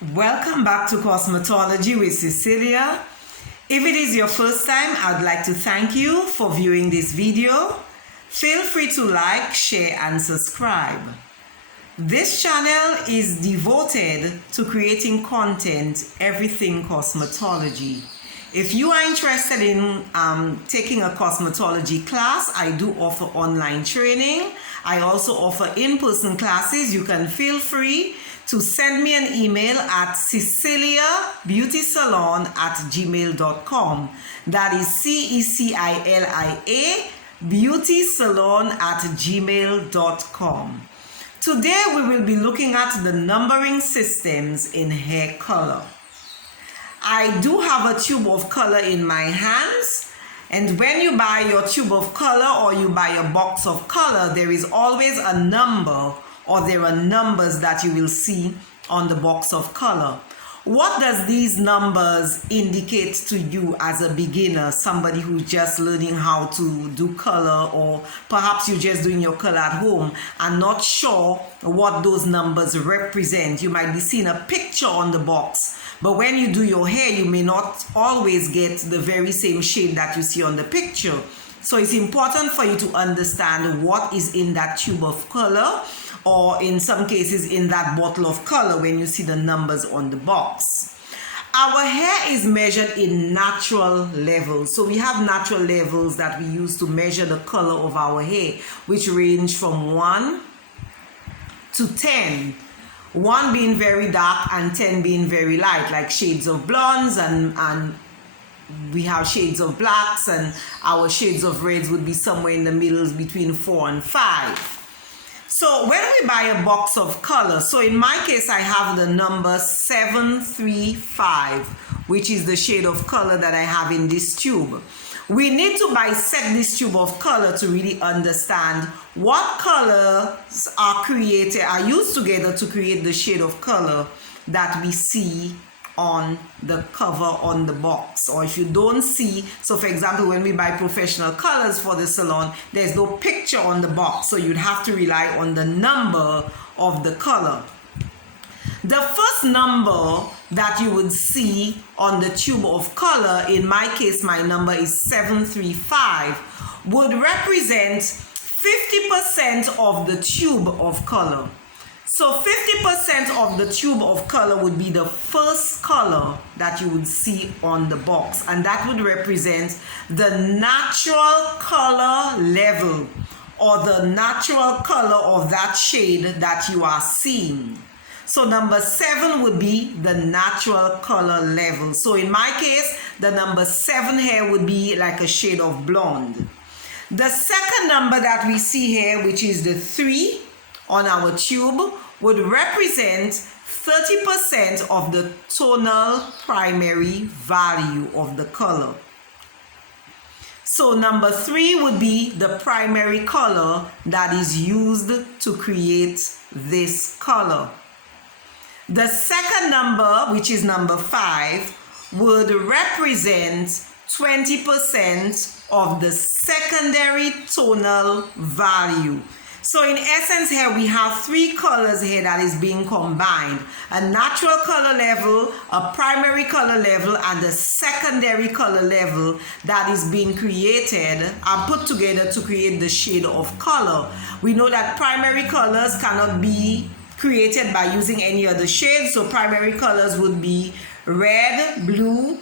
Welcome back to Cosmetology with Cecilia. If it is your first time, I'd like to thank you for viewing this video. Feel free to like, share, and subscribe. This channel is devoted to creating content, everything cosmetology. If you are interested in taking a cosmetology class, I do offer online training. I also offer in-person classes. You can feel free to send me an email at ceciliabeautysalon@gmail.com. That is CECILIA beautysalon@gmail.com. Today we will be looking at the numbering systems in hair color. I do have a tube of color in my hands, and when you buy your tube of color or you buy a box of color, there is always a number, or there are numbers that you will see on the box of color. What does these numbers indicate to you as a beginner, somebody who's just learning how to do color, or perhaps you're just doing your color at home and not sure what those numbers represent? You might be seeing a picture on the box, but when you do your hair, you may not always get the very same shade that you see on the picture. So it's important for you to understand what is in that tube of color, or in some cases in that bottle of color when you see the numbers on the box. Our hair is measured in natural levels. So we have natural levels that we use to measure the color of our hair, which range from 1 to 10. 1 being very dark and 10 being very light, like shades of blondes, and we have shades of blacks, and our shades of reds would be somewhere in the middle between 4 and 5. So when we buy a box of color, so in my case I have the number 735, which is the shade of color that I have in this tube. We need to bisect this tube of color to really understand what colors are used together to create the shade of color that we see on the cover on the box. Or if you don't see, so for example, when we buy professional colors for the salon, there's no picture on the box, so you'd have to rely on the number of the color. The first number that you would see on the tube of color, in my case my number is 735, would represent 50% of the tube of color. So 50% of the tube of color would be the first color that you would see on the box, and that would represent the natural color level, or the natural color of that shade that you are seeing. So number 7 would be the natural color level. So in my case, the number 7 hair would be like a shade of blonde. The second number that we see here, which is the 3 on our tube, would represent 30% of the tonal primary value of the color. So number 3 would be the primary color that is used to create this color. The second number, which is number 5, would represent 20% of the secondary tonal value. So in essence here we have 3 colors here that is being combined: a natural color level, a primary color level, and a secondary color level that is being created and put together to create the shade of color. We know that primary colors cannot be created by using any other shade, so primary colors would be red, blue,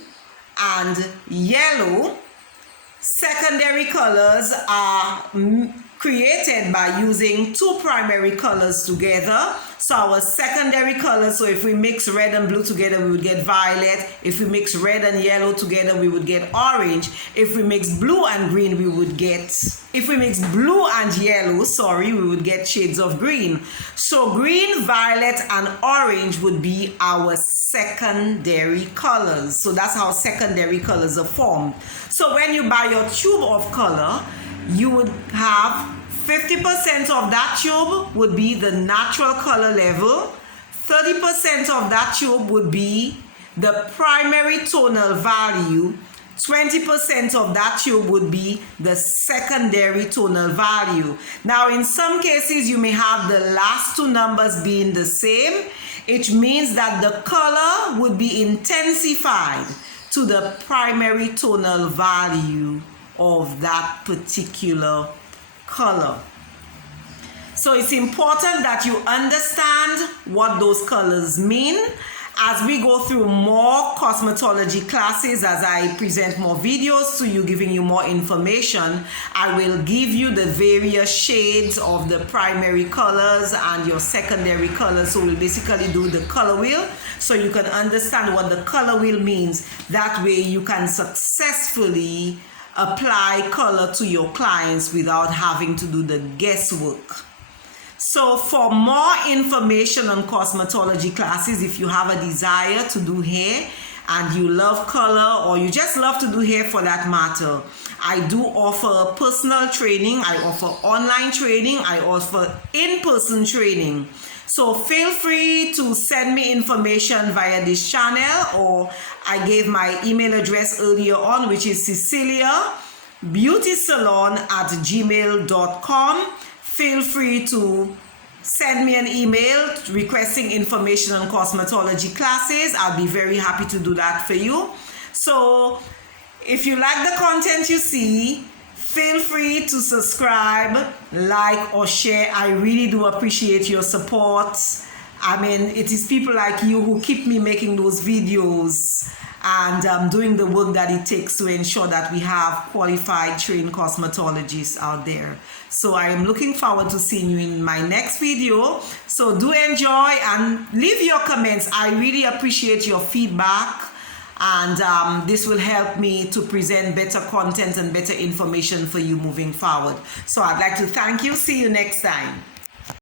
and yellow. Secondary colors are created by using 2 primary colors together. So our secondary colors, so if we mix red and blue together, we would get violet. If we mix red and yellow together, we would get orange. If we mix blue and green, we would get, if we mix blue and yellow, we would get shades of green. So green, violet, and orange would be our secondary colors. So that's how secondary colors are formed. So when you buy your tube of color, you would have 50% of that tube would be the natural color level, 30% of that tube would be the primary tonal value, 20% of that tube would be the secondary tonal value. Now, in some cases, you may have the last two numbers being the same. it means that the color would be intensified to the primary tonal value of that particular color. So it's important that you understand what those colors mean. As we go through more cosmetology classes, as I present more videos to you, giving you more information, I will give you the various shades of the primary colors and your secondary colors. So we'll basically do the color wheel so you can understand what the color wheel means. That way you can successfully apply color to your clients without having to do the guesswork. So for more information on cosmetology classes, if you have a desire to do hair and you love color, or you just love to do hair for that matter, I do offer personal training, I offer online training, I offer in-person training. So feel free to send me information via this channel, or I gave my email address earlier on, which is ceciliabeautysalon@gmail.com. Feel free to send me an email requesting information on cosmetology classes. I'll be very happy to do that for you. So if you like the content you see, feel free to subscribe, like, or share. I really do appreciate your support. I mean, it is people like you who keep me making those videos and doing the work that it takes to ensure that we have qualified trained cosmetologists out there. So I am looking forward to seeing you in my next video. So do enjoy and leave your comments. I really appreciate your feedback, and this will help me to present better content and better information for you moving forward. So I'd like to thank you. See you next time.